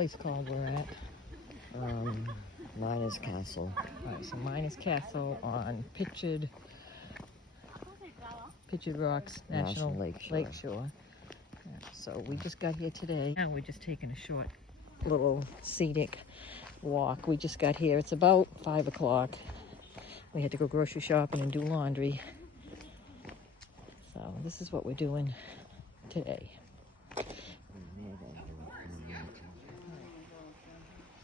place called we're at? Miners Castle. Alright, so Miners Castle on Pictured Rocks National Lakeshore. Yeah, so we just got here today. Now we're just taking a short little scenic walk. We just got here. It's about 5 o'clock. We had to go grocery shopping and do laundry. So this is what we're doing today.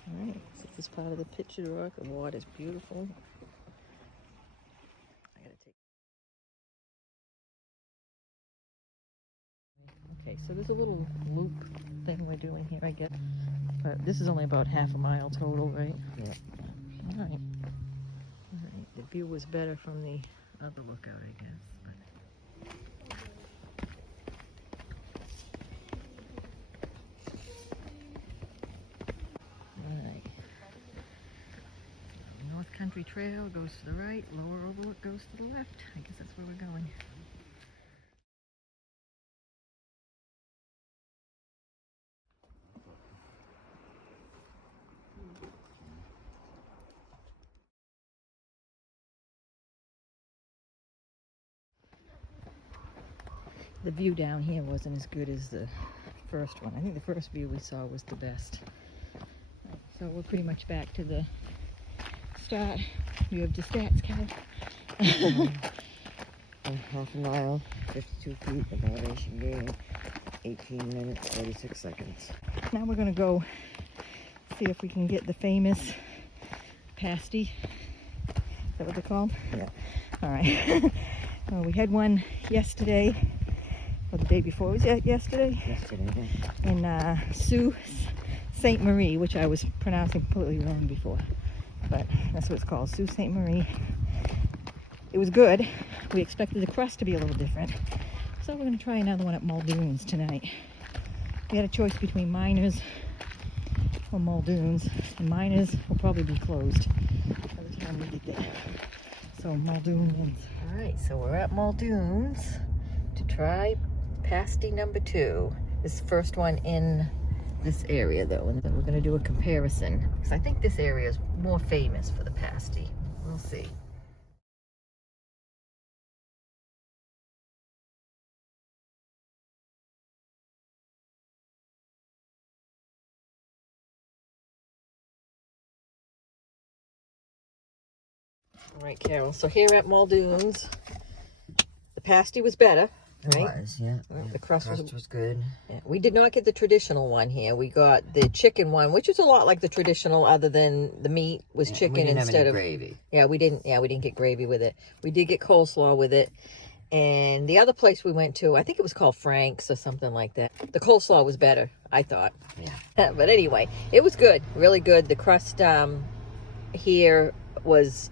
Alright, so this is part of the Pictured Rock. The water's beautiful. Okay, so there's a little loop thing we're doing here, I guess. But this is only about half a mile total, right? Yeah. Alright. Alright. The view was better from the other lookout, I guess. Alright. North Country Trail goes to the right, Lower Overlook goes to the left. I guess that's where we're going. The view down here wasn't as good as the first one. I think the first view we saw was the best. Right, so we're pretty much back to the start. You have the stats, Cal. Half a mile, 52 feet of elevation gain, 18 minutes, 36 seconds. Now we're going to go see if we can get the famous pasty. Is that what they're called? Yeah. All right. Well, we had one yesterday. Or the day before, was it yesterday? Yesterday, yeah. In Sault Ste. Marie, which I was pronouncing completely wrong before. But that's what it's called, Sault Ste. Marie. It was good. We expected the crust to be a little different. So we're going to try another one at Muldoon's tonight. We had a choice between Miners or Muldoon's. And Miners will probably be closed by the time we get there. So Muldoon wins. Alright, so we're at Muldoon's to try pasty number 2. This is the first one in this area though, and then we're going to do a comparison because I think this area is more famous for the pasty. We'll see. All right, Carol, so here at Muldoon's, the pasty was better. Right? It was, yeah. The crust was good. Yeah. We did not get the traditional one here. We got the chicken one, which is a lot like the traditional, other than the meat was chicken instead of gravy. Yeah, we didn't get gravy with it. We did get coleslaw with it. And the other place we went to, I think it was called Frank's or something like that. The coleslaw was better, I thought. Yeah. But anyway, it was good, really good. The crust here was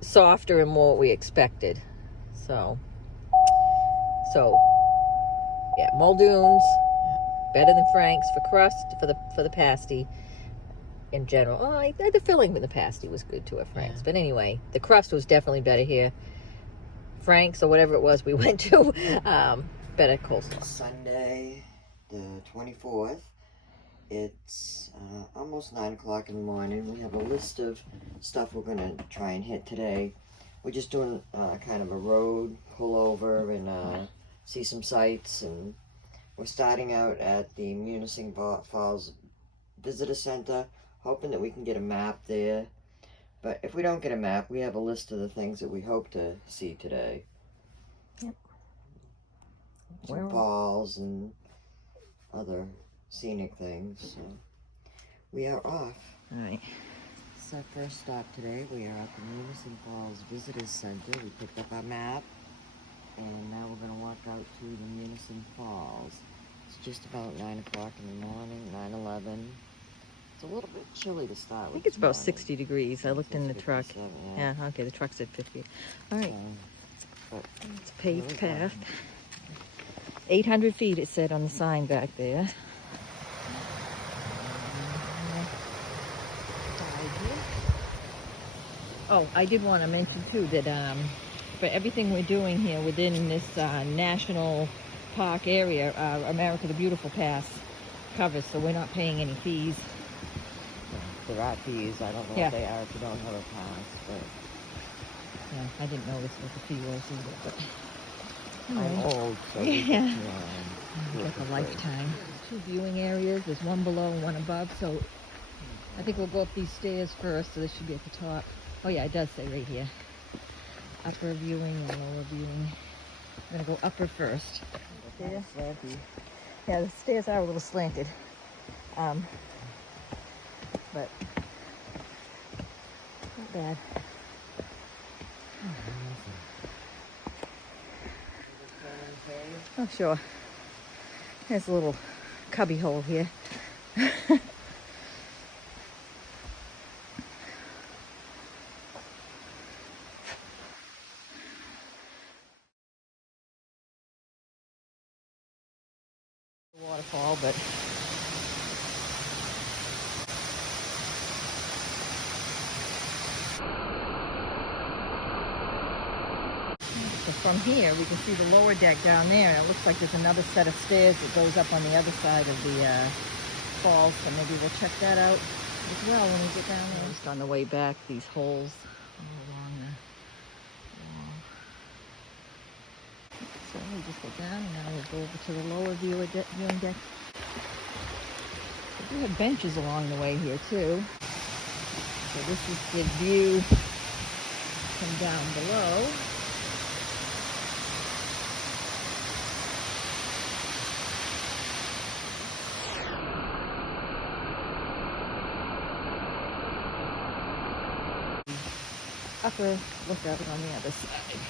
softer and more what we expected. So yeah, Muldoon's better than Frank's for crust, for the pasty in general. Oh, the filling with the pasty was good too at Frank's. Yeah. But anyway, the crust was definitely better here. Frank's or whatever it was we went to, better coleslaw. Sunday, the 24th. It's almost 9 o'clock in the morning. We have a list of stuff we're going to try and hit today. We're just doing kind of a road pullover and see some sights, and we're starting out at the Munising Falls Visitor Center, hoping that we can get a map there. But if we don't get a map, we have a list of the things that we hope to see today. Yep. Some falls and other scenic things. So we are off. All right. This is our first stop today. We are at the Munising Falls Visitor Center. We picked up our map. And now we're going to walk out to the Munising Falls. It's just about 9 o'clock in the morning, 9:11. It's a little bit chilly to start with. I think it's about 60 degrees. I looked in the truck. Yeah, okay, the truck said 50. All right. It's a paved path. 800 feet, it said on the sign back there. Oh, I did want to mention too that for everything we're doing here within this national park area, America the Beautiful Pass covers, so we're not paying any fees There are fees. I don't know Yeah. what they are if you don't have a pass, but Yeah, I didn't notice what the fee was either, but I'm anyway. old, so Yeah. we get to do it Get for the free. lifetime. 2 viewing areas. There's one below and one above, so I think we'll go up these stairs first, so this should be at the top. Oh yeah, it does say right here. Upper viewing and lower viewing. I'm gonna go upper first. Kinda slanty. Yeah, the stairs are a little slanted. But not bad. Oh, sure. There's a little cubby hole here. Waterfall, but so from here we can see the lower deck down there, and it looks like there's another set of stairs that goes up on the other side of the falls, so maybe we'll check that out as well when we get down there. Just on the way back, these holes all along the wall. So we just go down, and now we'll go over to the lower viewing deck. We do have benches along the way here too. So this is the view from down below. Upper lookout on the other side.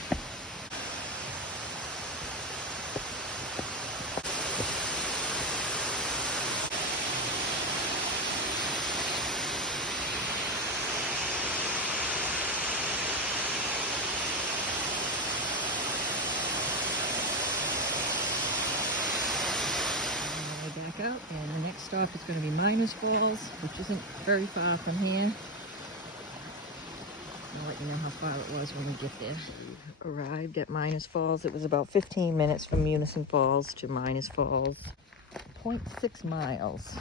Back out, and the next stop is going to be Miners Falls, which isn't very far from here. I'll let you know how far it was when we get there. We arrived at Miners Falls. It was about 15 minutes from Unison Falls to Miners Falls. 0.6 miles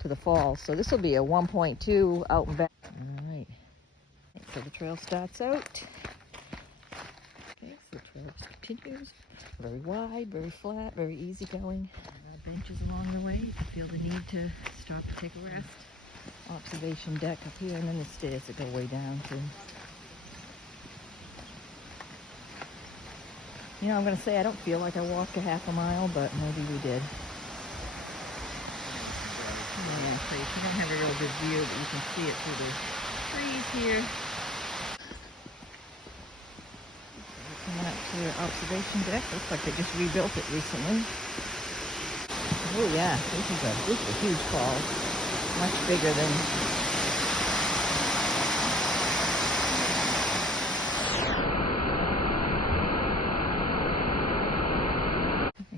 to the falls, so this will be a 1.2 out and back. All right, so the trail starts out. Okay, so the trail just continues. Very wide, very flat, very easy going. Benches along the way if you feel the need to stop and take a rest. Observation deck up here, and then the stairs that go way down too. You know, I'm going to say I don't feel like I walked a half a mile, but maybe we did. Yeah, so you don't have a real good view, but you can see it through the trees here. Coming up to the observation deck. Looks like they just rebuilt it recently. Oh yeah, this is a huge fall. Much bigger than...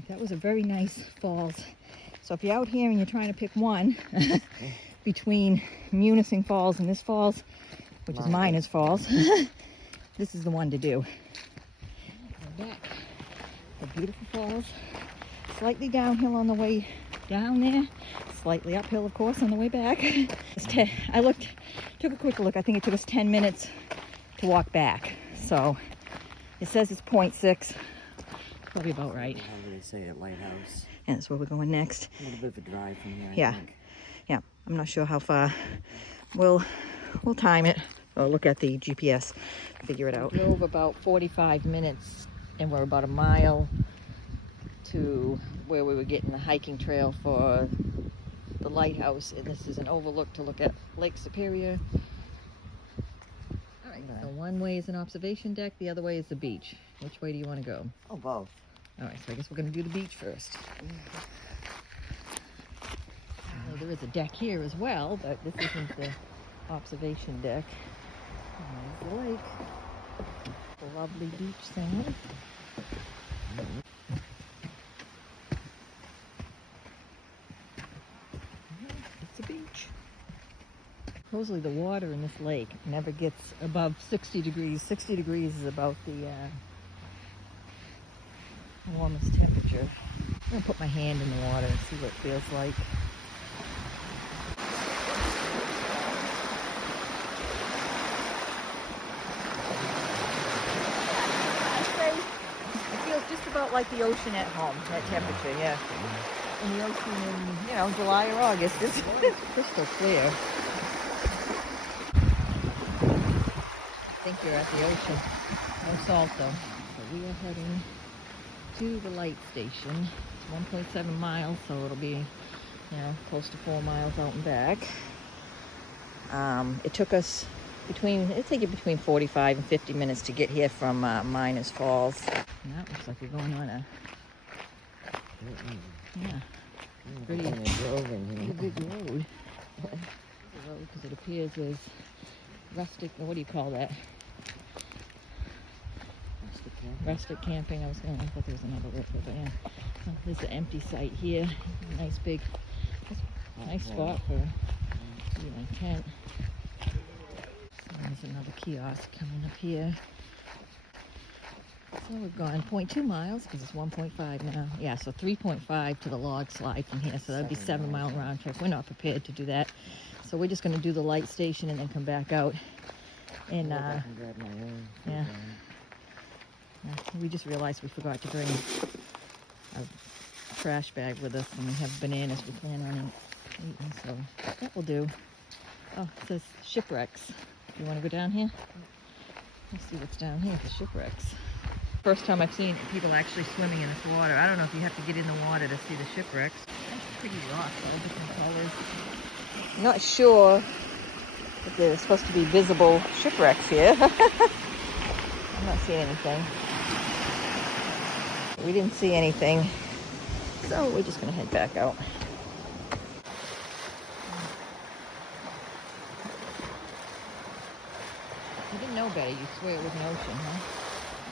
That was a very nice falls. So if you're out here and you're trying to pick one between Munising Falls and this falls, which is Miners Falls, this is the one to do. Go back. The beautiful falls. Slightly downhill on the way down there, slightly uphill of course on the way back. Took a quick look. I think it took us 10 minutes to walk back. So it says it's 0.6, probably about right. How do they say at Lighthouse? And that's where we're going next. A little bit of a drive from here, Yeah. I think. Yeah, I'm not sure how far. We'll time it. Or look at the GPS, figure it out. We drove about 45 minutes, and we're about a mile to where we were getting the hiking trail for the lighthouse, and this is an overlook to look at Lake Superior. All right, so one way is an observation deck, the other way is the beach. Which way do you want to go? Oh, both. All right, so I guess we're going to do the beach first. There is a deck here as well, but this isn't the observation deck. There's the lake. The lovely beach sand. It's a beach. Supposedly the water in this lake never gets above 60 degrees. 60 degrees is about the warmest temperature. I'm going to put my hand in the water and see what it feels like. like the ocean at home, that temperature, yeah. And the ocean in, you know, July or August is crystal clear. I think you're at the ocean. No salt though. So we are heading to the light station. It's 1.7 miles, so it'll be, you know, close to 4 miles out and back. It took us it'd take you between 45 and 50 minutes to get here from Miners Falls. And that looks like you're going on a, pretty big road. Because it appears there's rustic, what do you call that? Rustic camping. I was going to thought there was another word for it, but yeah. So there's an empty site here. Nice big, nice spot for a tent. So there's another kiosk coming up here. So we've gone 0.2 miles because it's 1.5 now. Yeah, so 3.5 to the log slide from here. So that would be 7 mile round trip. We're not prepared to do that. So we're just going to do the light station and then come back out. And yeah. We just realized we forgot to bring a trash bag with us, and we have bananas we plan on eating, so that will do. Oh, it says shipwrecks. Do you want to go down here? Let's see what's down here for shipwrecks. First time I've seen people actually swimming in this water. I don't know if you have to get in the water to see the shipwrecks. That's pretty rocks, all different colors. I'm not sure if there's supposed to be visible shipwrecks here. I'm not seeing anything. We didn't see anything, so we're just going to head back out. You didn't know better. You swear it was an ocean, huh?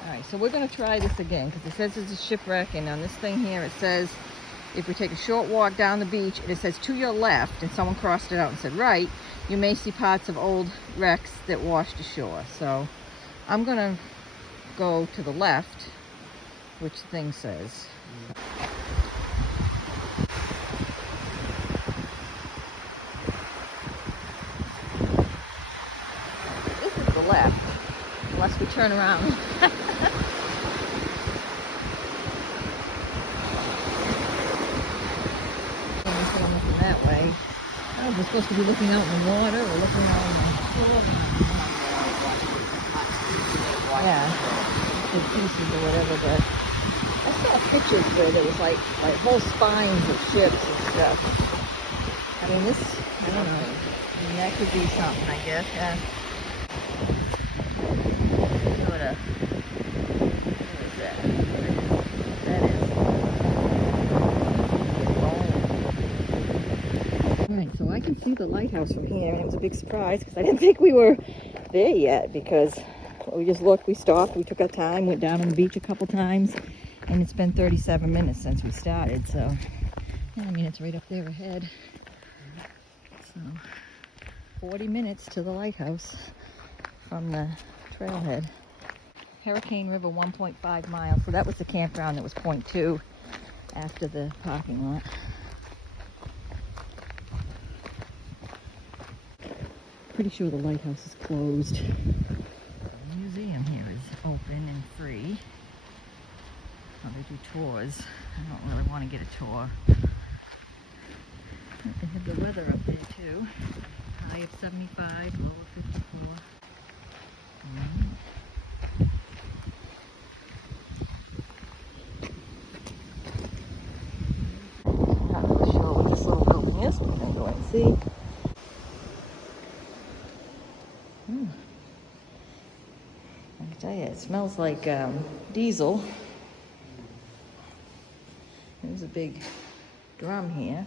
All right, so we're going to try this again because it says it's a shipwreck, and on this thing here it says if we take a short walk down the beach, and it says to your left, and someone crossed it out and said right, you may see parts of old wrecks that washed ashore. So I'm going to go to the left, which the thing says. This is the left, unless we turn around. Looking that way. Oh, we're supposed to be looking out in the water or looking out in the... Yeah, big pieces or whatever, but I saw pictures where there was like whole spines of ships and stuff. I mean, this, I don't know. I mean, that could be something, I guess. Yeah. What is that? That is. Alright, so I can see the lighthouse from here, and it was a big surprise because I didn't think we were there yet, because we just looked, we stopped, we took our time, went down on the beach a couple times, and it's been 37 minutes since we started, so yeah, I mean, it's right up there ahead. So 40 minutes to the lighthouse from the trailhead. Hurricane River, 1.5 miles, so that was the campground that was 0.2 after the parking lot. Pretty sure the lighthouse is closed. The museum here is open and free. Oh, they do tours. I don't really want to get a tour. They have the weather up there too. High of 75, low of 54. Not really sure what this little building is, but we're going to go and see. I can tell you, it smells like diesel. There's a big drum here.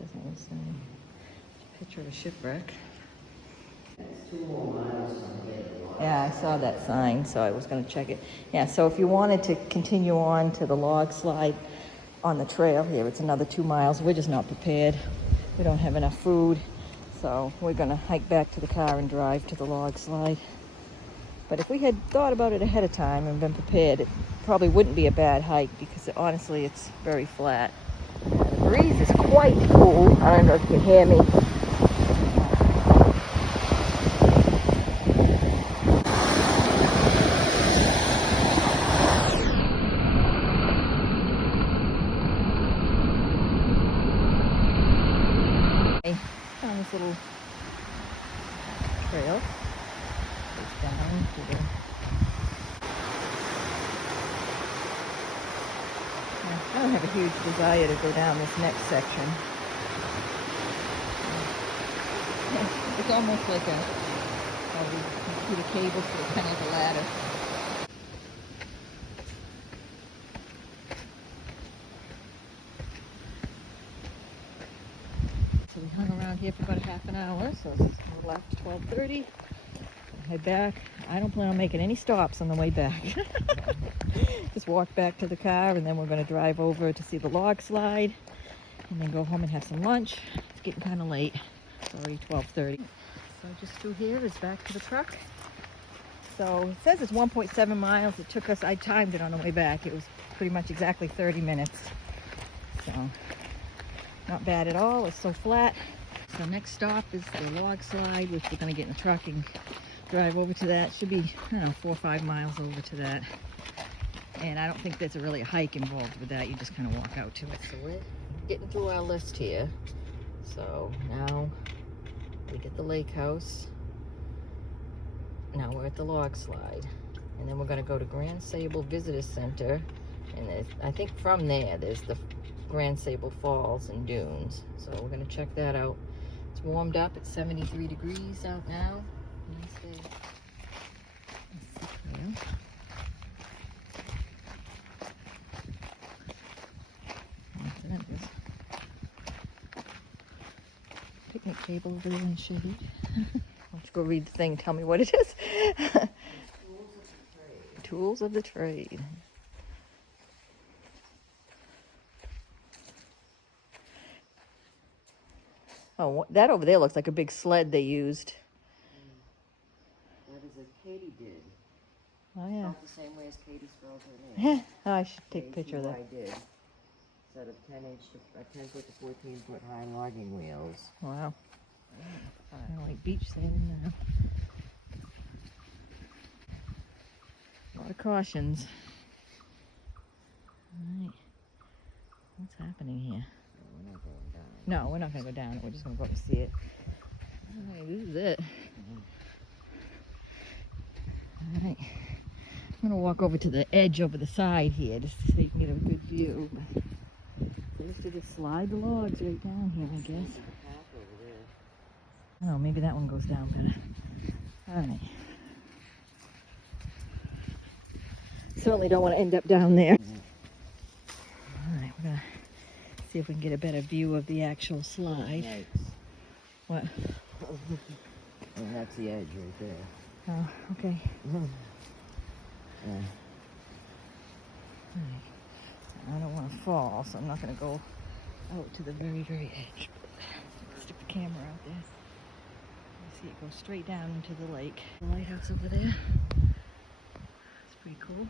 Doesn't really say. A picture of a shipwreck. Yeah, I saw that sign, so I was going to check it. Yeah, so if you wanted to continue on to the log slide on the trail here, it's another 2 miles. We're just not prepared. We don't have enough food, so we're going to hike back to the car and drive to the log slide. But if we had thought about it ahead of time and been prepared, it probably wouldn't be a bad hike because honestly it's very flat. The breeze is quite cool. I don't know if you can hear me. nice little trail. Goes down to the... I don't have a huge desire to go down this next section. It's almost like a computer cable, so it's kind of like a ladder. So we hung around here for about half an hour, so it's a little after 12:30. Head back. I don't plan on making any stops on the way back. Just walk back to the car, and then we're going to drive over to see the log slide, and then go home and have some lunch. It's getting kind of late. It's already 12:30. So just through here is back to the truck. So it says it's 1.7 miles. It took us, I timed it on the way back. It was pretty much exactly 30 minutes. So not bad at all. It's so flat. So next stop is the log slide, which we're going to get in the truck and drive over to that. Should be, I don't know, 4 or 5 miles over to that. And I don't think there's really a hike involved with that. You just kind of walk out to it. So we're getting through our list here. So now we get the lake house. Now we're at the log slide. And then we're going to go to Grand Sable Visitor Center. And I think from there's the Grand Sable Falls and Dunes. So we're going to check that out. It's warmed up. It's 73 degrees out now. Nice day. Picnic table over there in the shade. Why don't you go read the thing and tell me what it is? Tools of the trade. Oh, that over there looks like a big sled they used. That is as Katie did. Oh, yeah. Not the same way as Katie spelled her name. Oh, I should take a picture of that. I did. Set of 10-foot to 14-foot high logging wheels. Wow. Kind of like beach sand now. A lot of cautions. All right. What's happening here? We're not going down. No, we're not going to go down. We're just going to go up and see it. All right, this is it. All right. I'm going to walk over to the edge over the side here just so you can get a good view. So just slide the logs right down here, I guess. Oh, maybe that one goes down better. All right. Certainly don't want to end up down there. All right, we're going to see if we can get a better view of the actual slide. Yikes. What? And that's the edge right there. Oh, okay. Yeah. All right. I don't want to fall, so I'm not going to go out to the very, very edge. Stick the camera out there. You see it go straight down into the lake. The lighthouse over there. It's pretty cool.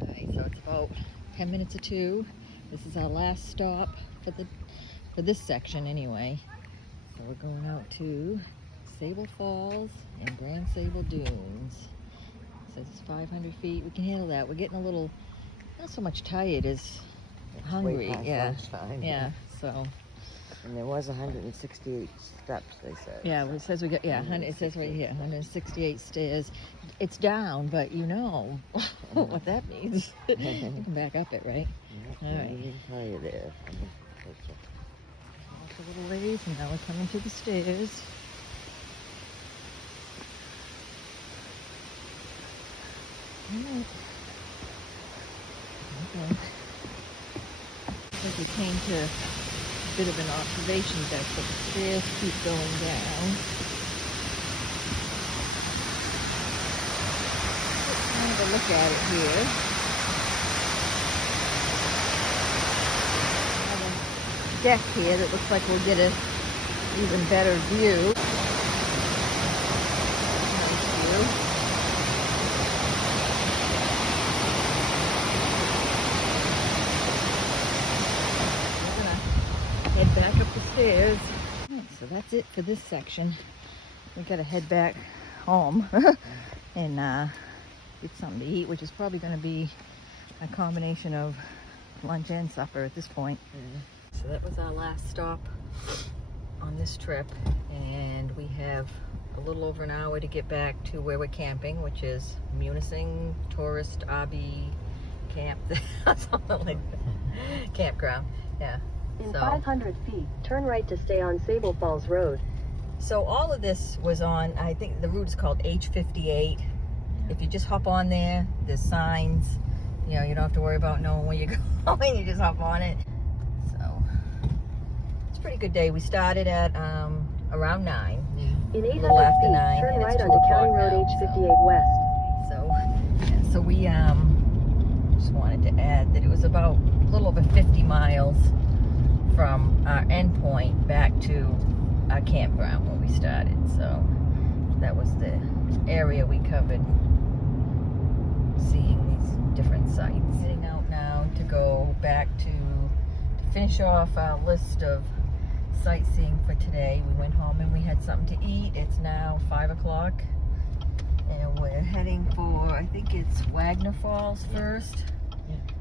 Alright, so it's about 10 minutes to 2. This is our last stop for this section anyway. So we're going out to Sable Falls and Grand Sable Dunes. It says it's 500 feet. We can handle that. We're getting a little, not so much tired as hungry. Way past Yeah. lunchtime. Yeah. So. And there was 168 steps, they said. Yeah, well, it says we got, yeah, it says right here, 168 stairs. It's down, but you know what that means. You can back up it, right? Yeah, All right. I didn't tell you there. Walk a little ways, and now we're coming to the stairs. All right. Okay. I think we came to a bit of an observation deck, but the stairs keep going down. Let's have a look at it here. We have a deck here that looks like we'll get an even better view. Nice view. Head back up the stairs. Right, So that's it for this section. We gotta head back home and get something to eat, which is probably gonna be a combination of lunch and supper at this point. So that was our last stop on this trip, and we have a little over an hour to get back to where we're camping, which is Munising Tourist RV Camp, something like that. Campground, yeah. In 500 feet, turn right to stay on Sable Falls Road. So all of this was on, I think the route is called H58. If you just hop on there, there's signs. You know, you don't have to worry about knowing where you're going. You just hop on it. So it's a pretty good day. We started at around 9. In A 800 little after feet, 9, turn and right it's 2 onto County o'clock Road now, H58 West. So we just wanted to add that it was about a little over 50 miles from our end point back to our campground when we started. So that was the area we covered, seeing these different sites. Heading out now to go back to finish off our list of sightseeing for today. We went home and we had something to eat. It's now 5 o'clock and we're heading for, I think it's Wagner Falls first,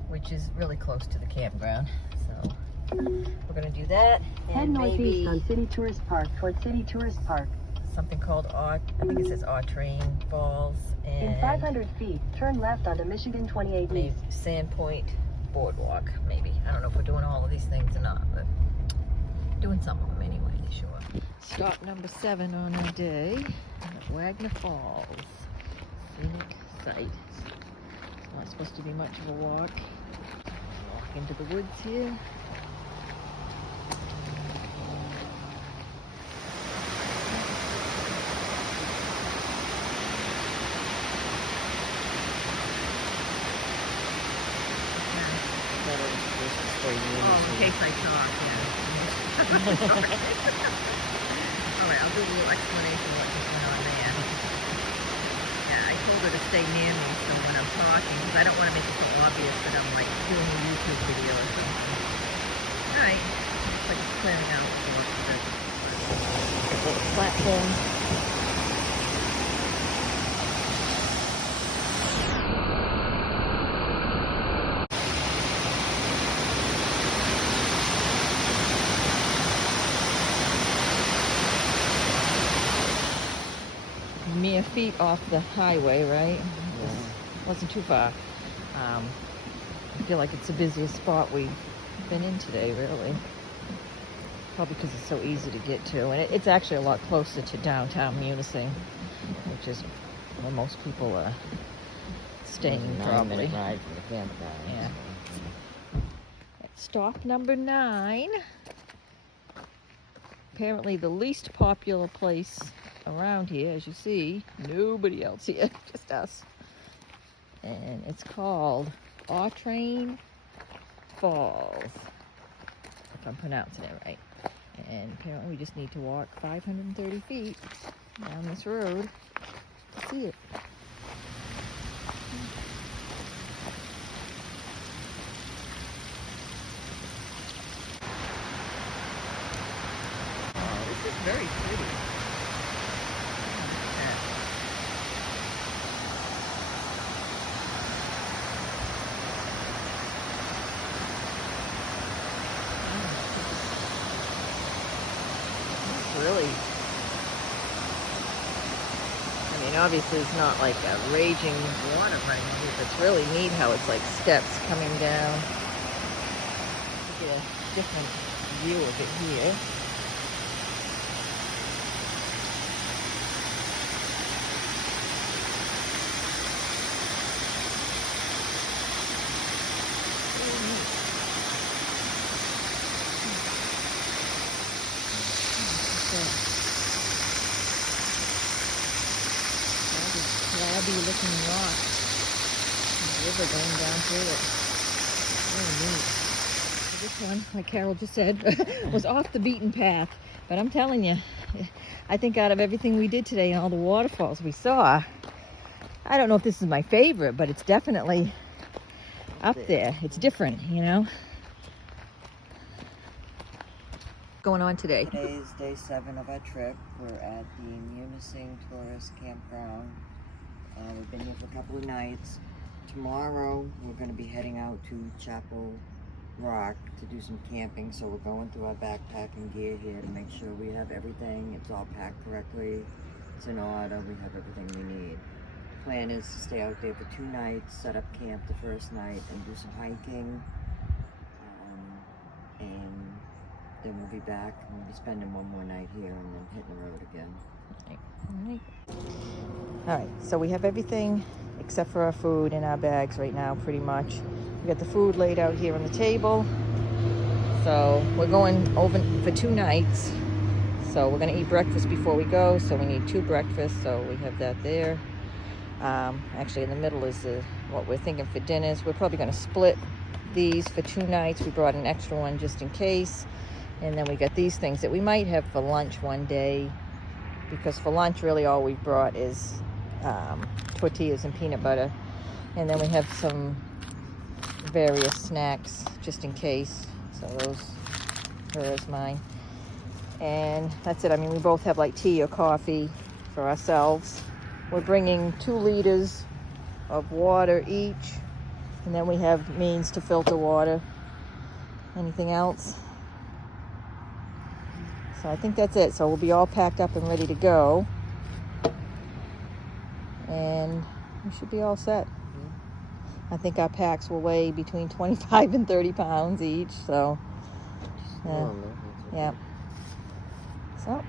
which is really close to the campground. So we're gonna do that. Head And northeast maybe on City Tourist Park toward City Tourist Park. something called I think it says Train Falls, and In 500 feet, turn left onto Michigan 28 maybe East. Sandpoint Boardwalk, maybe. I don't know if we're doing all of these things or not, but doing some of them anyway, sure. Stop number 7 on our day at Wagner Falls. Scenic site. It's not supposed to be much of a walk. Walk into the woods here. In case I talk, yeah. Alright, I'll do a little explanation of what just went on there. Yeah, I told her to stay near me so when I'm talking, because I don't want to make it so obvious that I'm like doing a YouTube video or something. Alright, it's like clearing out the platform. Mere feet off the highway, right? Wasn't too far. I feel like it's the busiest spot we've been in today, really. Probably because it's so easy to get to, and it's actually a lot closer to downtown Munising, which is where most people are staying. Probably. Ride from the campground. Yeah. Stop number 9. Apparently the least popular place around here, as you see. Nobody else here, just us. And it's called Train Falls, if I'm pronouncing it right. And apparently we just need to walk 530 feet down this road to see it. Oh, this is very pretty. Really, I mean, obviously it's not like a raging water running here, but it's really neat how it's like steps coming down. You get a different view of it here. Flabby looking rock. The river going down through it. Really neat. This one, like Carol just said, was off the beaten path. But I'm telling you, I think out of everything we did today and all the waterfalls we saw, I don't know if this is my favorite, but it's definitely up there. It's different, you know. Going on today? Today is day 7 of our trip. We're at the Munising Tourist Campground. We've been here for a couple of nights. Tomorrow we're going to be heading out to Chapel Rock to do some camping, so we're going through our backpacking gear here to make sure we have everything. It's all packed correctly. It's in order. We have everything we need. The plan is to stay out there for 2 nights, set up camp the first night, and do some hiking. And then we'll be back and we'll be spending one more night here and then hitting the road again. All right, so we have everything except for our food in our bags right now, pretty much. We got the food laid out here on the table. So we're going over for 2 nights. So we're gonna eat breakfast before we go. So we need 2 breakfasts, so we have that there. Actually in the middle is what we're thinking for dinners. We're probably gonna split these for 2 nights. We brought an extra one just in case. And then we got these things that we might have for lunch one day, because for lunch really all we've brought is tortillas and peanut butter. And then we have some various snacks just in case. So those, hers, mine. And that's it. I mean, we both have like tea or coffee for ourselves. We're bringing 2 liters of water each. And then we have means to filter water. Anything else? So I think that's it. So we'll be all packed up and ready to go. And we should be all set. I think our packs will weigh between 25 and 30 pounds each. So, yeah. So,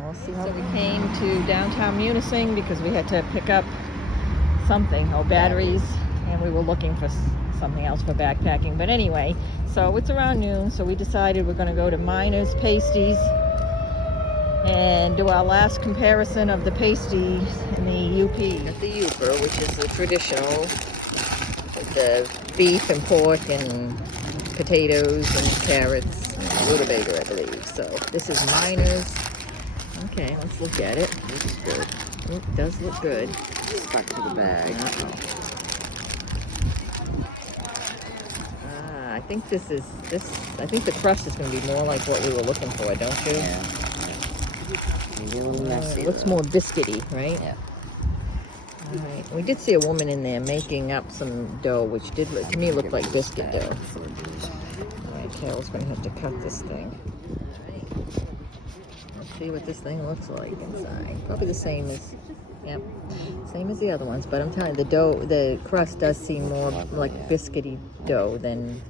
we'll see how we came to downtown Munising because we had to pick up something, batteries, and we were looking for something else for backpacking. But anyway, so it's around noon, so we decided we're going to go to Miner's Pasties and do our last comparison of the pasties in the UP. At the Uper, which is the traditional, with the beef and pork and potatoes and carrots and rutabaga, I believe. So this is Miner's. Okay, let's look at it. This is good. It does look good. Stuck to the bag. I think I think the crust is going to be more like what we were looking for, don't you? Yeah. Maybe a little messy. It looks more biscuity, right? Yeah. All right. We did see a woman in there making up some dough, which did look, to me look like biscuit dough. All right, Carol's going to have to cut this thing. Let's see what this thing looks like inside. Probably the same as, yep, same as the other ones. But I'm telling you, the crust does seem more like biscuity dough than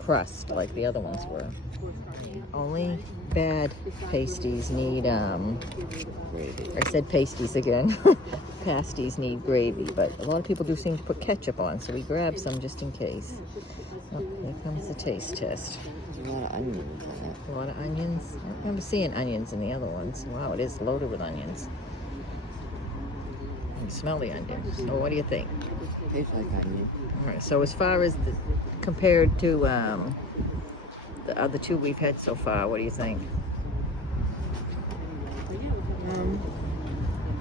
crust like the other ones were. Only bad pasties need Gravy. I said pasties again. Pasties need gravy, but a lot of people do seem to put ketchup on, so we grabbed some just in case. Oh, here comes the taste test. There's a lot of onions in it. A lot of onions. I don't remember seeing onions in the other ones. Wow, it is loaded with onions. You can smell the onions. So what do you think? Tastes like onion. All right, so as far as compared to the other 2 we've had so far, what do you think?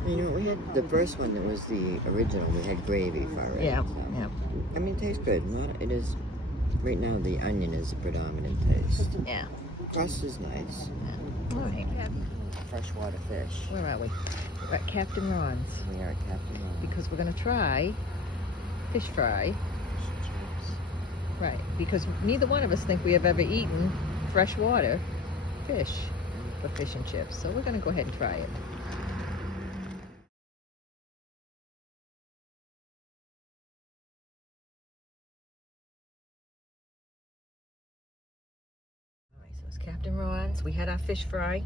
We had the first one that was the original. We had gravy for it. Yeah, so. yeah. I mean, it tastes good. It is. Right now, the onion is the predominant taste. Yeah. Crust is nice. All right. Freshwater fish. Where are we? We're at Captain Ron's. We are at Captain Ron. Because we're going to try fish fry. Right. Because neither one of us think we have ever eaten freshwater fish for fish and chips. So we're going to go ahead and try it. All right, so it's Captain Ron's. We had our fish fry.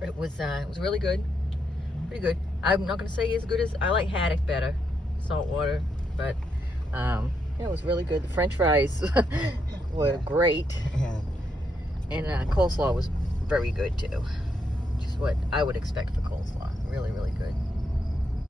It was really good. Pretty good. I'm not going to say as good as, I like haddock better, saltwater, but yeah, it was really good. The French fries were great. Yeah. And coleslaw was very good too. Just what I would expect for coleslaw. Really, really good.